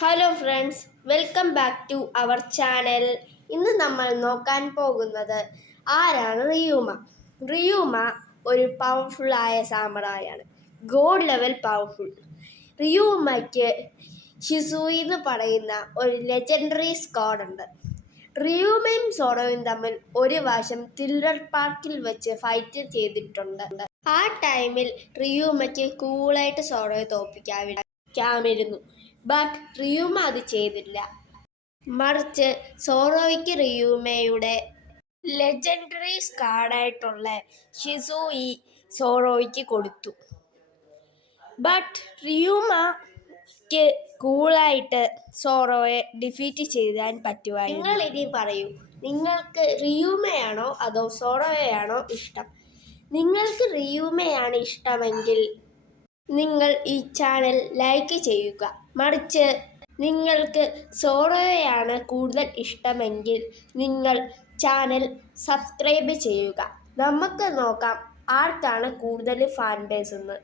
Hello friends, welcome back to our channel. ഇന്ന് നമ്മൾ നോക്കാൻ പോകുന്നത് ആരാണ് റിയൂമ. റിയൂമ ഒരു പവർഫുള്ളായ സാമുറായാണ്, ഗോഡ് ലെവൽ പവർഫുൾ. റിയൂമയ്ക്ക് ഷിസൂയി എന്ന് പറയുന്ന ഒരു ലെജൻഡറി സ്ക്വാഡ് ഉണ്ട്. റിയൂമയും സോറോയും തമ്മിൽ ഒരു വർഷം തില്ലർ പാർക്കിൽ വെച്ച് ഫൈറ്റ് ചെയ്തിട്ടുണ്ട്. ആ ടൈമിൽ റിയൂമയ്ക്ക് കൂളായിട്ട് സോറോയെ തോൽപ്പിക്കാമായിരുന്നു. ബട്ട് റിയൂമ അത് ചെയ്തില്ല. മറിച്ച് സോറോയ്ക്ക് റിയൂമയുടെ ലെജൻഡറി സ്ക്വാഡായിട്ടുള്ള ഷിസൂയി സോറോയ്ക്ക് കൊടുത്തു. ബട്ട് റിയൂമയ്ക്ക് കൂളായിട്ട് സോറോയെ ഡിഫീറ്റ് ചെയ്യാൻ പറ്റുമായിരുന്നു. നിങ്ങൾ ഇനി പറയൂ, നിങ്ങൾക്ക് റിയൂമയാണോ അതോ സോറോയെയാണോ ഇഷ്ടം? നിങ്ങൾക്ക് റിയൂമയാണ് ഇഷ്ടമെങ്കിൽ നിങ്ങൾ ഈ ചാനൽ ലൈക്ക് ചെയ്യുക. മറിച്ച് നിങ്ങൾക്ക് സോറോയെയാണ് കൂടുതൽ ഇഷ്ടമെങ്കിൽ നിങ്ങൾ ചാനൽ സബ്സ്ക്രൈബ് ചെയ്യുക. നമുക്ക് നോക്കാം ആർക്കാണ് കൂടുതൽ ഫാൻ ബേസ് എന്ന്.